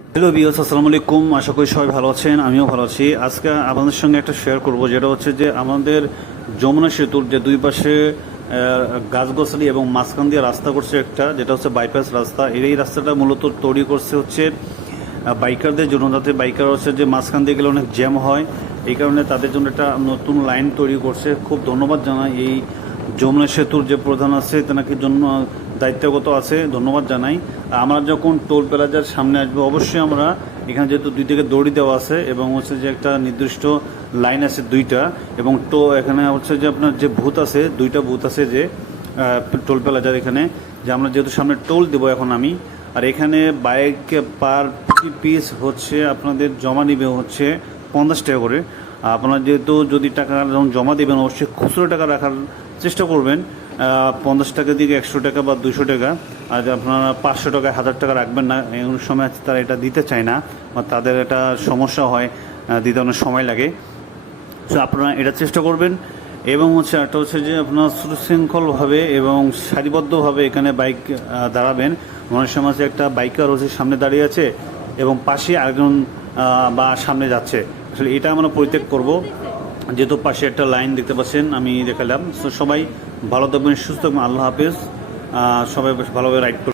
Hello বিয়াস, আসসালামু আলাইকুম। আশা করি সবাই ভালো আছেন, আমিও ভালো আছি। আজকে আপনাদের সঙ্গে একটা শেয়ার করব, যেটা হচ্ছে যে আমাদের যমুনা সেতুর যে দুই পাশে গাছগাছালি এবং মাঝখান দিয়ে রাস্তা করছে একটা, যেটা হচ্ছে বাইপাস রাস্তা। এই রাস্তাটা মূলত তৈরি করছে হচ্ছে বাইকারদের জন্য, যাতে বাইকার হচ্ছে যে মাঝখান দিয়ে গেলে অনেক জ্যাম হয়, এই কারণে তাদের জন্য একটা নতুন লাইন তৈরি করছে। খুব ধন্যবাদ জানাই এই যমুনা সেতুর যে প্রধান আছে তেনাকে জন্য দায়িত্বগত আছে, ধন্যবাদ জানাই। আমরা যখন টোল প্লাজার সামনে আসবো, অবশ্যই আমরা এখানে যেহেতু দুই দিকে দড়ি দেওয়া আছে এবং হচ্ছে যে একটা নির্দিষ্ট লাইন আছে দুইটা, এবং এখানে হচ্ছে যে আপনার যে বুথ আছে, দুইটা বুথ আছে যে টোল প্লাজার এখানে, যে আমরা যেহেতু সামনে টোল দেবো এখন আমি। আর এখানে বাইক পার পিস হচ্ছে আপনাদের জমা নিবে হচ্ছে 50 টাকা করে। আপনারা যেহেতু যদি টাকা যখন জমা দেবেন, অবশ্যই খুচরো টাকা রাখার চেষ্টা করবেন। 50 টাকা দিকে 100 টাকা বা 200 টাকা, আর আপনারা 500 টাকা 1000 টাকা রাখবেন না। এমন সময় তারা এটা দিতে চায় না বা তাদের এটা সমস্যা হয়, দিতে অনেক সময় লাগে। তো আপনারা এটা চেষ্টা করবেন। এবং হচ্ছে একটা হচ্ছে যে আপনার সুশৃঙ্খলভাবে এবং সারিবদ্ধভাবে এখানে বাইক দাঁড়াবেন। অনেক সময় আছে একটা বাইকার হচ্ছে সামনে দাঁড়িয়ে আছে এবং পাশে আরেকজন বা সামনে যাচ্ছে, আসলে এটা আমরা পরিত্যাগ করব। যেহেতু পাশে একটা লাইন দেখতে পাচ্ছেন, আমি দেখালাম। সো সবাই ভালো থাকবেন, সুস্থ থাকবেন, আল্লাহ হাফেজ। সবাই ভালোভাবে রাইড করবেন।